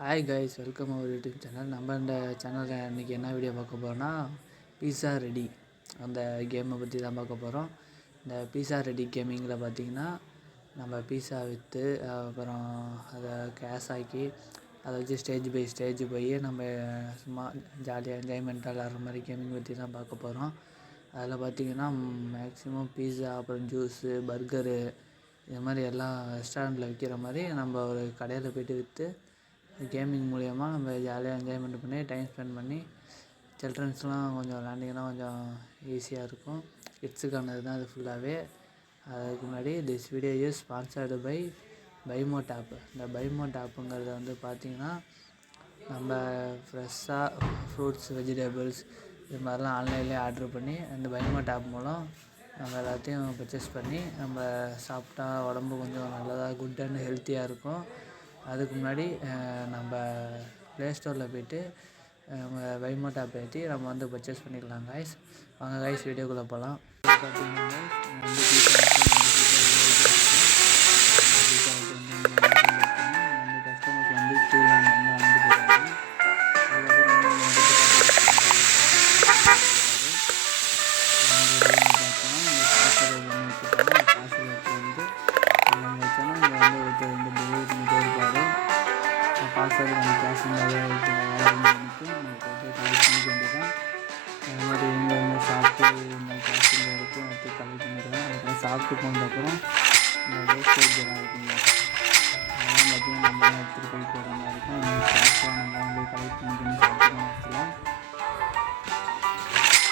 Hi guys, welcome our YouTube channel. நம்ம இந்த சேனலில் இன்றைக்கி என்ன வீடியோ பார்க்க போகிறோன்னா, பீஸா ரெடி அந்த கேமை பற்றி தான் பார்க்க போகிறோம். இந்த பீஸா ரெடி கேமிங்கில் பார்த்திங்கன்னா, நம்ம பீஸா விற்று அப்புறம் அதை கேஷ் ஆக்கி அதை வச்சு ஸ்டேஜ் பை ஸ்டேஜ் போய் நம்ம சும்மா ஜாலியாக என்ஜாய்மெண்ட்டாக விளாட்ற மாதிரி கேமிங் பற்றி தான் பார்க்க போகிறோம். அதில் பார்த்திங்கன்னா மேக்ஸிமம் பீஸா, அப்புறம் ஜூஸு, பர்கரு, இது மாதிரி எல்லாம் ரெஸ்டாரண்ட்டில் விற்கிற மாதிரி நம்ம ஒரு கடையில் போய்ட்டு விற்று கேமிங் மூலயமா நம்ம ஜாலியாக என்ஜாய்மெண்ட் பண்ணி டைம் ஸ்பெண்ட் பண்ணி சில்ட்ரன்ஸ்லாம் கொஞ்சம் விளாண்டிங்கன்னா கொஞ்சம் ஈஸியாக இருக்கும். கிட்ஸுக்கானது தான் அது ஃபுல்லாகவே. அதுக்கு முன்னாடி this video is sponsored by Bymot app. இந்த பைமோட் ஆப்புங்கிறத வந்து பார்த்திங்கன்னா, நம்ம ஃப்ரெஷ்ஷாக ஃப்ரூட்ஸ், வெஜிடபிள்ஸ் இது மாதிரிலாம் ஆன்லைன்லேயே ஆர்ட்ரு பண்ணி அந்த பைமோட் ஆப் மூலம் நம்ம எல்லாத்தையும் பர்ச்சேஸ் பண்ணி நம்ம சாப்பிட்டா உடம்பு கொஞ்சம் நல்லதாக குட் அண்ட் ஹெல்த்தியாக இருக்கும். அதுக்கு முன்னாடி நம்ம ப்ளே ஸ்டோரில் போய்ட்டு பைமோட் ஆப் ஏற்றி நம்ம வந்து பர்ச்சேஸ் பண்ணிக்கலாம் காய்ஸ். வாங்க காய்ஸ், வீடியோக்குள்ளே போகலாம். பார்த்தீங்கன்னா நம்ம கஸ்டமர்ஸ் வந்து கீழே வந்து அனுப்பி போகிறாங்க. பாஸ்வேர்டு நம்ம கேஷ் இருந்தாலே நமக்கு கலெக்ட் பண்ணிக்க வேண்டியதான். அது மாதிரி இங்கே சாப்பிட்டு இந்த கேஷில் இருக்கும் எடுத்து கலெக்ட் பண்ணிக்கலாம். அதுக்கப்புறம் சாப்பிட்டு போனதுக்கப்புறம் இந்த வேஸ்டேஜ் எல்லாம் இருக்குங்க, அதெல்லாம் பார்த்திங்கன்னா நம்ம எடுத்துகிட்டு போய் போகிற மாதிரி இருக்கும். இந்த கேஷை நம்ம வந்து கலெக்ட் பண்ணிக்கணும் சாப்பிட்டு வச்சுக்கலாம்.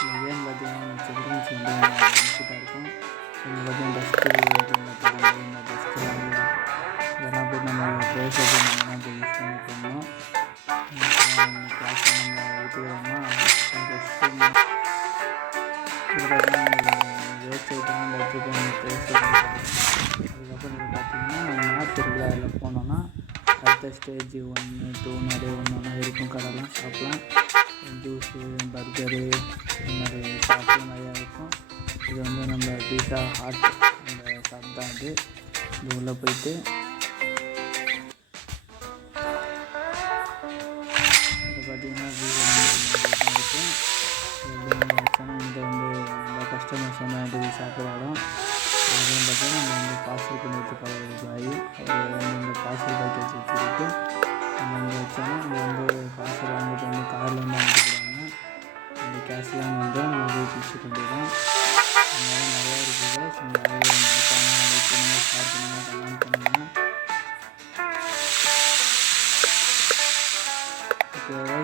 இந்த கேம் பார்த்திங்கன்னா நம்ம சில்ட்ரன்ஸ் வந்து பெனிஃபிட்டாக இருக்கும். இங்கே பார்த்திங்கன்னா டஸ்ட்டு இந்த டஸ்ட்டு இதெல்லாம் போய் நம்ம ப்ளேஸ் வச்சு நம்மலாம் போய் யூஸ் பண்ணி போடணும். கேஷை நம்ம எடுத்துக்கிறோம்னா வேஸ்டேஜ்லாம் நம்ம எடுத்துக்கோ ப்ளேஸ். அதுக்கப்புறம் இது பார்த்திங்கன்னா மேப் இருக்குல்ல, அதில் போனோன்னா அடுத்த ஸ்டேஜ் 1, 2 நிறைய ஒன்று இருக்கும். கடைலாம் ஷாப்லாம் ஜூஸு, பர்கரு இது மாதிரி ஷாப்லாம் நிறையா இருக்கும். இது வந்து நம்ம பீஸா ஹாட் அந்த ஷாப் தான். இது உள்ளே போயிட்டு பார்த்திங்கன்னா இருக்கும். இதை வந்து எல்லா கஸ்டமர்ஸ் வந்து வாங்கிட்டு சாப்பிட்றாலும் அதுவும் பார்த்திங்கன்னா நம்ம வந்து பார்சல் பண்ணி வச்சு பாய் இந்த பார்சல் பாக்கி வச்சுக்கிட்டு நம்ம வந்து வச்சோன்னா இங்கே வந்து பார்சல் வாங்கிட்டு வந்து காரில் வந்து அனுப்பிடுவாங்க. அந்த கேஷ்லாம் வந்து நம்ம போய் பிடிச்சிட்டு வந்துடுவோம். அதனால நிறையா இருக்குது. நிறைய லைக் பண்ணுங்கள், ஷேர் பண்ணுங்கள், கமெண்ட் பண்ணுங்கள். ஓகே.